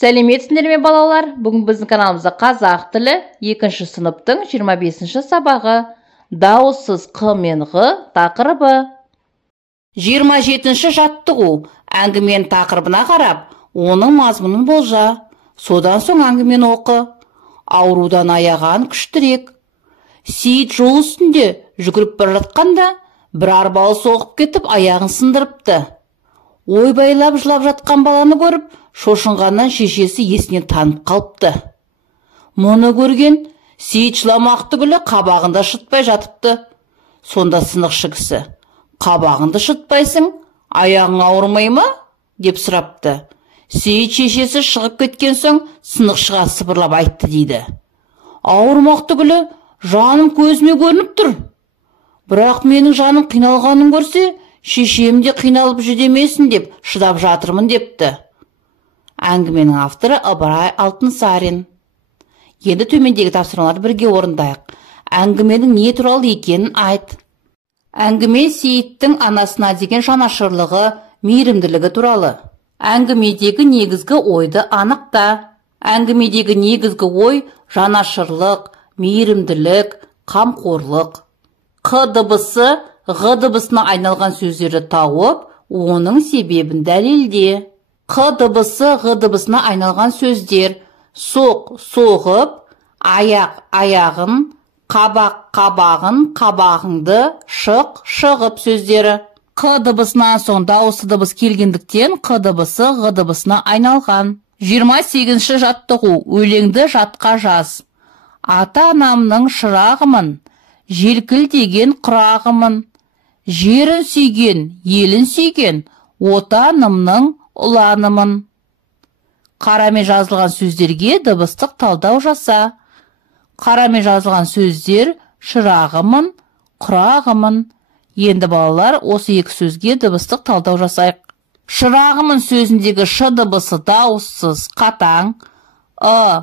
Сәлеметсіңдер ме балалар? Бүгін біздің каналымызда қазақ тілі 2-ші сыныптың 25-ші сабағы дауыссыз қ мен ғ тақырыбы. 27-ші жаттығу. Әңгіменің тақырыбына қарап, оның мазмұнын болжа. Содан соң әңгімені оқы. Аурудан аяған күштірек. Сейіт жол үстінде жүгіріп бара жатқанда, бір арбалы соғып кетіп, аяғын сындырыпты. Ойбайлап жылап жатқан баланы көріп, шошынғаннан шешесі есінен танып қалыпты. Мұны көрген Сейіт жыламақ түгілі қабағында шытпай жатыпты. Сонда сынықшы кісі: «Қабағыңды шытпайсың, аяғың ауырмай ма?» деп сұрапты. Сейіт шешесі шығып кеткен соң сынықшыға сыбырлап айтты дейді: «Ауырмақ түгілі жаным көзіме көрініп тұр. Бірақ менің жаным қиналғанын көрсе, шешем де қиналып жүдемесін деп шыдап жатырмын» депті. Әңгіменің авторы Ыбырай Алтынсарин. Енді төмендегі тапсырмаларды бірге орындайық. Әңгіменің не туралы екенін айт. Әңгіме Сейіттің анасына деген жанашырлығы, мейірімділігі туралы. Әңгімедегі негізгі ойды анықта. Әңгімедегі негізгі ой жанашырлық, мейірімділік, қамқорлық. Қ дыбысы ғ дыбысына айналған сөздерді тауып, оның себебін дәлелде. Қ дыбысы ғ дыбысына айналған сөздер: соқ соғып, аяқ аяғын, қабақ қабағын, қабағыңды, шық шығып сөздері. Қ дыбысынан соң дауысты дыбыс келгендіктен Қ дыбысы ғ дыбысына айналған. 28-ші жаттығу. Өлеңді жатқа жаз. Ата-анамның шырағымын, желкілдеген құрағымын. Жерін сүйген, елін сүйген, отанымның ұланымын. Қарамен жазылған сөздерге дыбыстық талдау жаса. Қарамен жазылған сөздер: шырағымын, құрағымын. Енді балалар, осы екі сөзге дыбыстық талдау жасайық. Шырағымын сөзіндегі ш дыбысы дауыссыз, қатаң,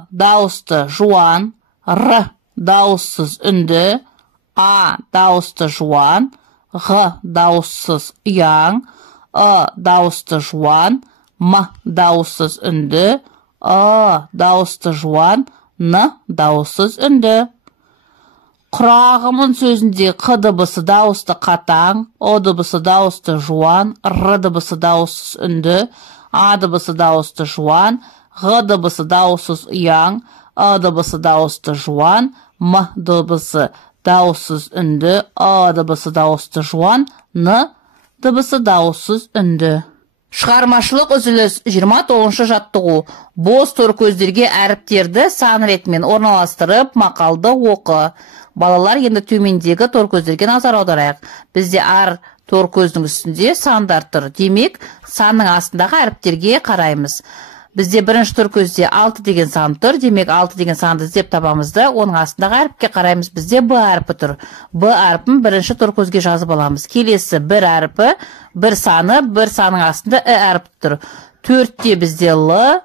дауысты, жуан, р дауыссыз, үнді, а дауысты, жуан, ғ дауыссыз, ұяң, дауысты, жуан, м дауыссыз, үнді, дауысты, жуан, н дауыссыз, үнді. Құрағымын сөзінде қ дыбысы дауысты, қатаң, о дыбысы дауысты, жуан, р дыбысы дауыссыз, үнді, а дыбысы дауысты, жуан, ғ дыбысы дауыссыз, ұяң, дыбысы дауысты, жуан, м дыбысы дауыссыз, үнді, дыбысы дауысты, жуан, н дыбысы дауыссыз, үнді. Шығармашылық үзіліс. 29-шы жаттығу. Бос торкөздерге әріптерді сан ретімен орналастырып, мақалды оқы. Балалар, енді төмендегі торкөздерге назар аударайық. Бізде әр торкөздің үстінде сандар тұр. Демек, санның астындағы әріптерге қараймыз. Бізде бірінші торкөзде 6 деген сан тұр. Демек, 6 деген санды іздеп табамызды. Оның астындағы әріпке қараймыз. Бізде Б әріпі тұр. Б әріпін бірінші торкөзге жазып аламыз. Келесі бір әріпі, бір саны, бір санның астында әріпі тұр. 4-те бізде Л,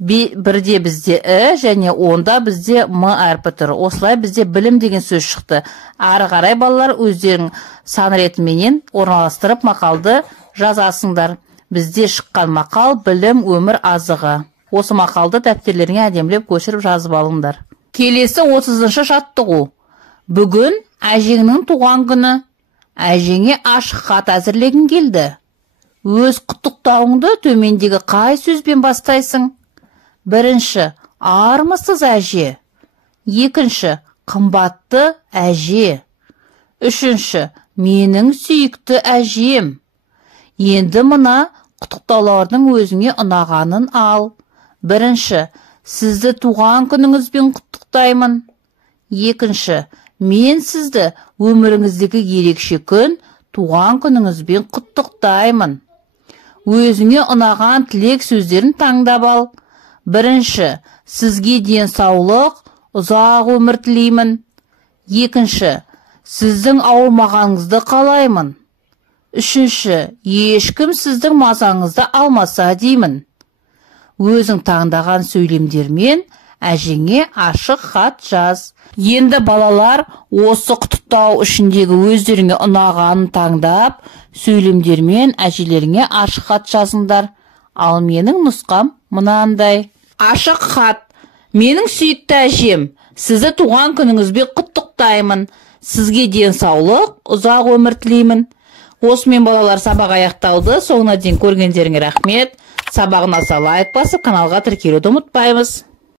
1-де бізде және 10-да бізде М әріпі тұр. Осылай бізде білім деген сөз шықты. Ары қарай балалар өздерің сан ретіменен орналастырып мақалды жазасыңдар. Бізде шыққан мақал білім өмір азығы. Осы мақалды дәптерлеріңе әдемілеп көшіріп жазып алыңдар. Келесі 30-шы жаттығу. Бүгін әжеңнің туған күні. Әжеңе ашық хат әзірлегің келді. Өз құттықтауыңды төмендегі қай сөзбен бастайсың? Бірінші: армысыз әже. Екінші: қымбатты әже. Үшінші: менің сүйікті әжем. Енді мына құттықтаулардың өзіңе ұнағанын ал. Бірінші: сізді туған күніңізбен құттықтаймын. Екінші: мен сізді өміріңіздегі ерекше күн, туған күніңізбен құттықтаймын. Өзіңе ұнаған тілек сөздерін таңдап ал. Бірінші: сізге денсаулық, ұзақ өмір тілеймін. Екінші: сіздің ауырмағаныңызды қалаймын. Үшінші: ешкім сіздің мазаңызды алмаса деймін. Өзің таңдаған сөйлемдермен әжеңе ашық хат жаз. Енді балалар, осы құттықтау ішіндегі өздеріңе ұнағанын таңдап, сөйлемдермен әжелеріңе ашық хат жазыңдар. Ал менің нұсқам мынандай. Ашық хат. Менің сүйікті әжем, сізді туған күніңізбен құттықтаймын. Сізге денсаулық, ұзақ өмір тілеймін. Осымен балалар, сабақ аяқталды. Соңына дейін көргендеріңе рахмет. Сабағына лайк басып, каналға тіркелуді ұмытпаймыз.